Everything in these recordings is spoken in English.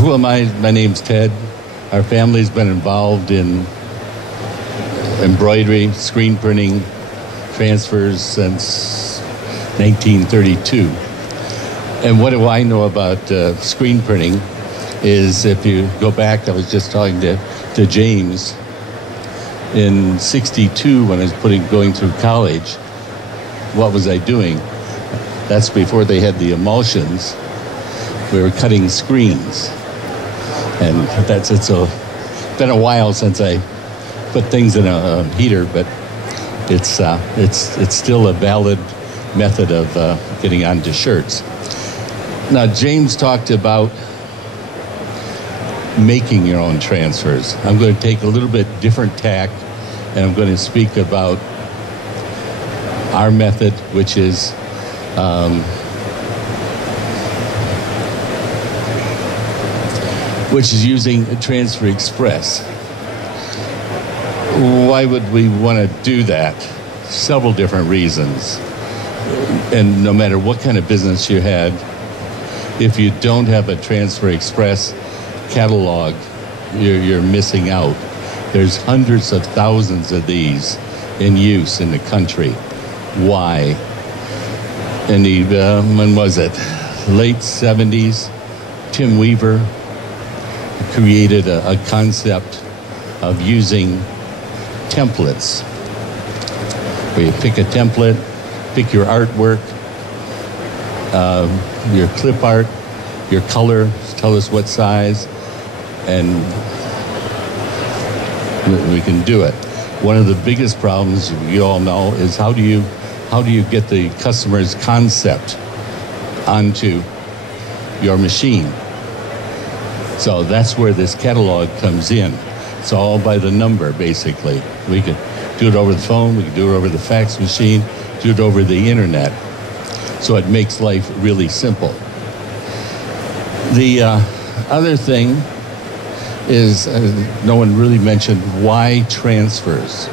Who am I? My name's Ted. Our family's been involved in embroidery, screen printing, transfers since 1932. And what do I know about screen printing is, if you go back, I was just talking to James, in 62 when I was going through college, what was I doing? That's before they had the emulsions. We were cutting screens. And it's been a while since I put things in a heater, but it's still a valid method of getting onto shirts. Now, James talked about making your own transfers. I'm going to take a little bit different tack, and I'm going to speak about our method, which is using Transfer Express. Why would we want to do that? Several different reasons. And no matter what kind of business you had, if you don't have a Transfer Express catalog, you're missing out. There's hundreds of thousands of these in use in the country. Why? In the, when was it? Late 70s, Tim Weaver created a concept of using templates, where you pick a template, pick your artwork, your clip art, your color, tell us what size, and we can do it. One of the biggest problems you all know is how do you get the customer's concept onto your machine? So that's where this catalog comes in. It's all by the number, basically. We could do it over the phone, we could do it over the fax machine, do it over the internet. So it makes life really simple. The other thing is, no one really mentioned, why transfers?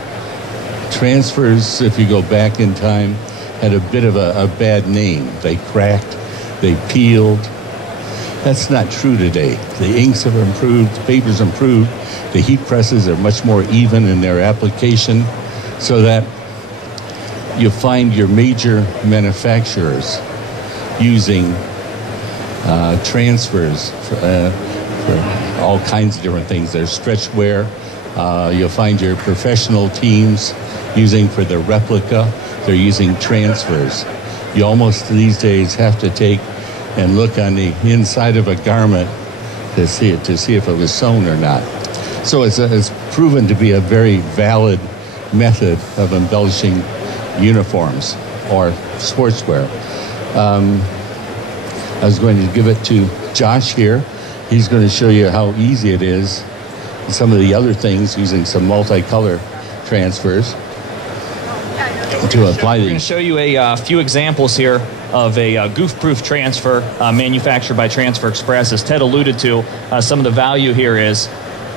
Transfers, if you go back in time, had a bit of a bad name. They cracked, they peeled. That's not true today. The inks have improved, the paper's improved, the heat presses are much more even in their application, so that you find your major manufacturers using transfers for all kinds of different things. There's stretch wear. You'll find your professional teams using for the replica, they're using transfers. You almost these days have to take and look on the inside of a garment to see if it was sewn or not. So it's proven to be a very valid method of embellishing uniforms or sportswear. I was going to give it to Josh here. He's going to show you how easy it is, some of the other things using some multicolor transfers to apply these. We're going to show you a few examples here of a goof-proof transfer manufactured by Transfer Express. As Ted alluded to, some of the value here is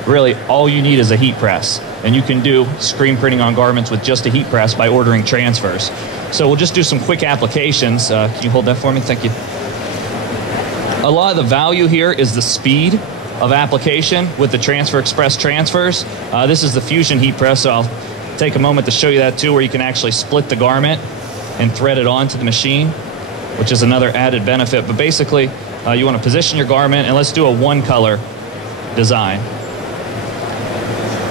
really all you need is a heat press. And you can do screen printing on garments with just a heat press by ordering transfers. So we'll just do some quick applications. Can you hold that for me? Thank you. A lot of the value here is the speed of application with the Transfer Express transfers. This is the Fusion heat press, so I'll take a moment to show you that too, where you can actually split the garment and thread it onto the machine, which is another added benefit. But basically, you want to position your garment, and let's do a one-color design.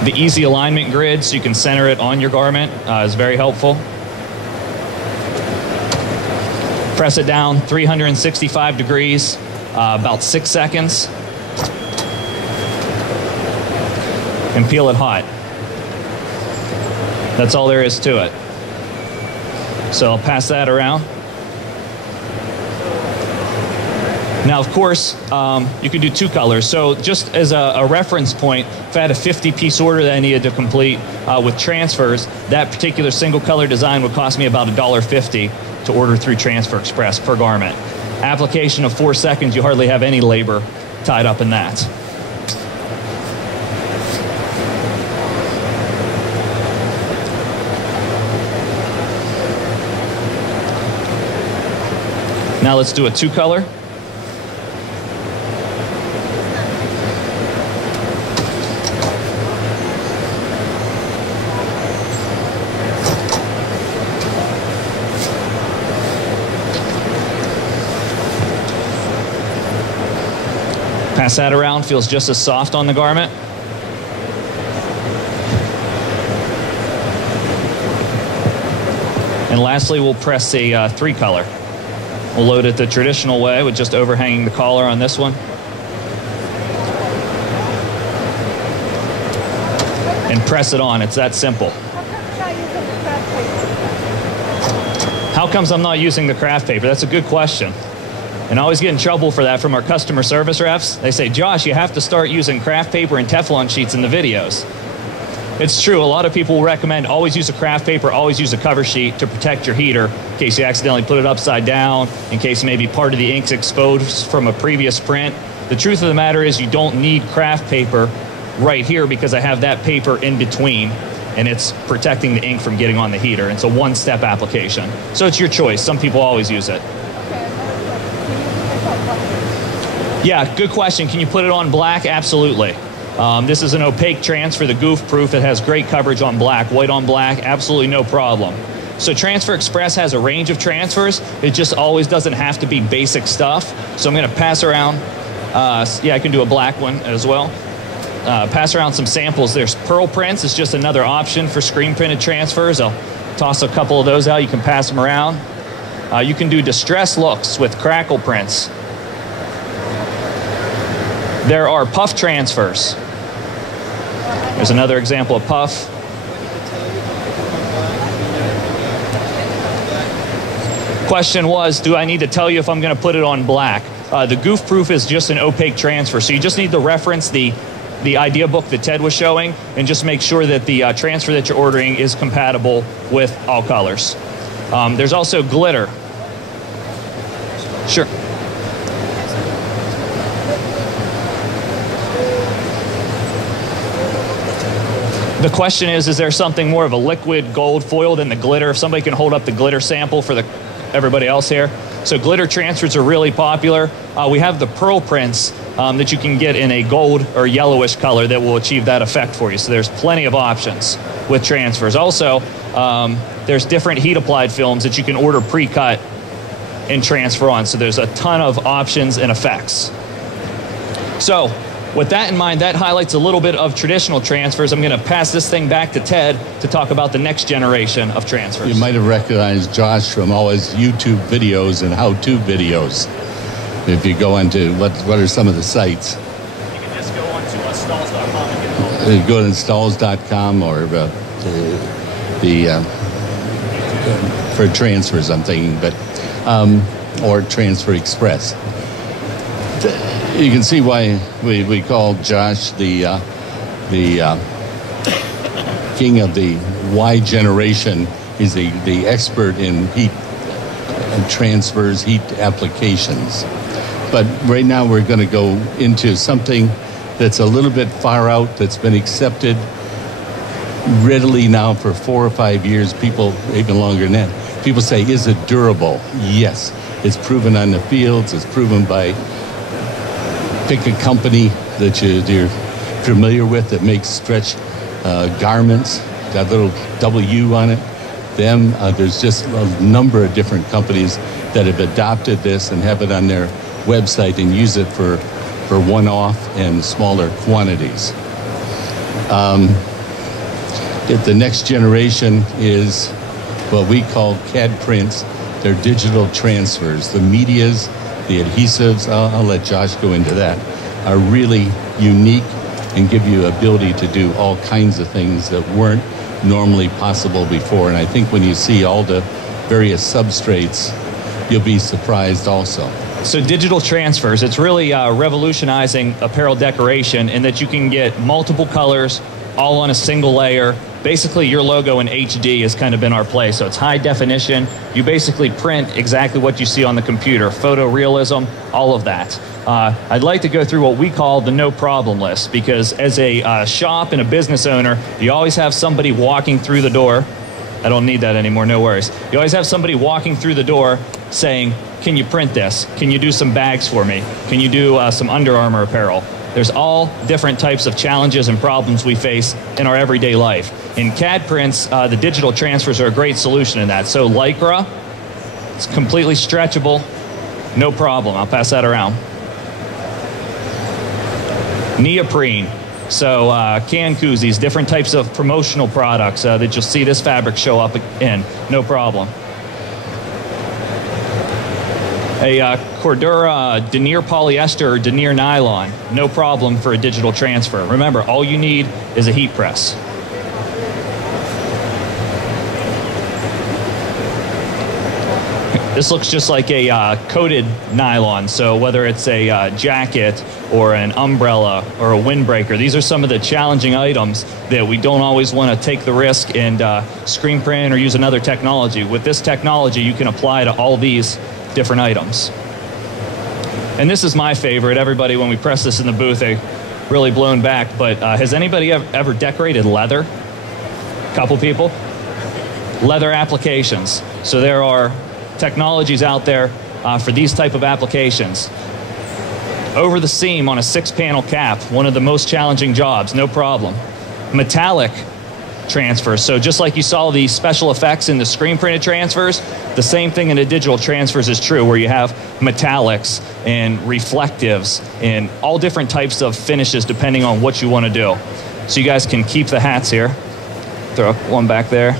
The easy alignment grid, so you can center it on your garment, is very helpful. Press it down 365 degrees, about 6 seconds, and peel it hot. That's all there is to it. So I'll pass that around. Now, of course, you can do two colors. So just as a reference point, if I had a 50-piece order that I needed to complete with transfers, that particular single color design would cost me about $1.50 to order through Transfer Express per garment. Application of 4 seconds, you hardly have any labor tied up in that. Now let's do a two-color. Pass that around, feels just as soft on the garment. And lastly, we'll press a 3-color. We'll load it the traditional way with just overhanging the collar on this one. And press it on. It's that simple. How comes I'm not using the craft paper? That's a good question. And I always get in trouble for that from our customer service reps. They say, Josh, you have to start using craft paper and Teflon sheets in the videos. It's true. A lot of people will recommend always use a craft paper, always use a cover sheet to protect your heater in case you accidentally put it upside down, in case maybe part of the ink's exposed from a previous print. The truth of the matter is you don't need craft paper right here because I have that paper in between and it's protecting the ink from getting on the heater. It's a one-step application. So it's your choice. Some people always use it. Yeah, good question. Can you put it on black? Absolutely. This is an opaque transfer, the Goof proof. It has great coverage on black. White on black, absolutely no problem. So Transfer Express has a range of transfers. It just always doesn't have to be basic stuff. So I'm going to pass around. Yeah, I can do a black one as well. Pass around some samples. There's pearl prints. It's just another option for screen printed transfers. I'll toss a couple of those out. You can pass them around. You can do distress looks with crackle prints. There are puff transfers. There's another example of puff. Question was, do I need to tell you if I'm going to put it on black? The Goof proof is just an opaque transfer, so you just need to reference the idea book that Ted was showing and just make sure that the transfer that you're ordering is compatible with all colors. There's also glitter. Sure. The question is there something more of a liquid gold foil than the glitter? If somebody can hold up the glitter sample for everybody else here. So glitter transfers are really popular. We have the pearl prints that you can get in a gold or yellowish color that will achieve that effect for you. So there's plenty of options with transfers. Also, there's different heat applied films that you can order pre-cut and transfer on. So there's a ton of options and effects. So with that in mind, that highlights a little bit of traditional transfers. I'm going to pass this thing back to Ted to talk about the next generation of transfers. You might have recognized Josh from all his YouTube videos and how-to videos. If you go into, what are some of the sites? You can just go on to Stahls.com and get it all. Go to Stahls.com or for transfers, I'm thinking, but or Transfer Express. You can see why we call Josh the king of the Y generation. He's the expert in heat transfers, heat applications. But right now we're going to go into something that's a little bit far out, that's been accepted readily now for 4 or 5 years, people even longer than that. People say, is it durable? Yes. It's proven on the fields. It's proven by, pick a company that you're familiar with that makes stretch garments, got a little W on it. There's just a number of different companies that have adopted this and have it on their website and use it for one-off and smaller quantities. The next generation is what we call CAD-PRINTZ. They're digital transfers. The medias, the adhesives, I'll let Josh go into that, are really unique and give you ability to do all kinds of things that weren't normally possible before. And I think when you see all the various substrates, you'll be surprised also. So digital transfers, it's really revolutionizing apparel decoration in that you can get multiple colors all on a single layer. Basically, your logo in HD has kind of been our play. So it's high definition. You basically print exactly what you see on the computer. Photorealism, all of that. I'd like to go through what we call the no problem list, because as a shop and a business owner, you always have somebody walking through the door. I don't need that anymore, no worries. You always have somebody walking through the door saying, can you print this? Can you do some bags for me? Can you do some Under Armour apparel? There's all different types of challenges and problems we face in our everyday life. In CAD-PRINTZ, the digital transfers are a great solution in that. So Lycra, it's completely stretchable, no problem. I'll pass that around. Neoprene. So can koozies, different types of promotional products that you'll see this fabric show up in, no problem. A Cordura denier polyester or denier nylon, no problem for a digital transfer. Remember, all you need is a heat press. This looks just like a coated nylon, so whether it's a jacket or an umbrella or a windbreaker, these are some of the challenging items that we don't always want to take the risk and screen print or use another technology. With this technology, you can apply to all these different items. And this is my favorite. Everybody, when we press this in the booth, they really blown back, but has anybody ever decorated leather? Couple people? Leather applications. So there are technologies out there for these type of applications. Over the seam on a 6-panel cap, one of the most challenging jobs, no problem. Metallic transfers. So just like you saw the special effects in the screen printed transfers, the same thing in the digital transfers is true, where you have metallics and reflectives and all different types of finishes depending on what you want to do. So you guys can keep the hats here. Throw one back there.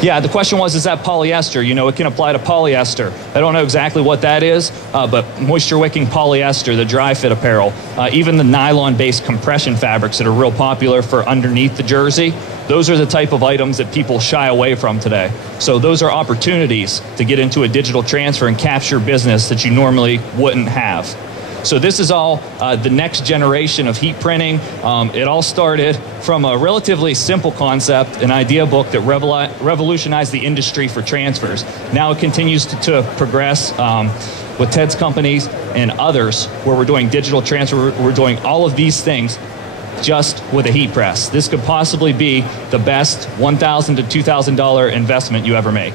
Yeah, the question was, is that polyester? You know, it can apply to polyester. I don't know exactly what that is, but moisture-wicking polyester, the dry fit apparel, even the nylon-based compression fabrics that are real popular for underneath the jersey, those are the type of items that people shy away from today. So those are opportunities to get into a digital transfer and capture business that you normally wouldn't have. So this is all the next generation of heat printing. It all started from a relatively simple concept, an idea book that revolutionized the industry for transfers. Now it continues to progress with Ted's companies and others, where we're doing digital transfer. We're doing all of these things just with a heat press. This could possibly be the best $1,000 to $2,000 investment you ever make.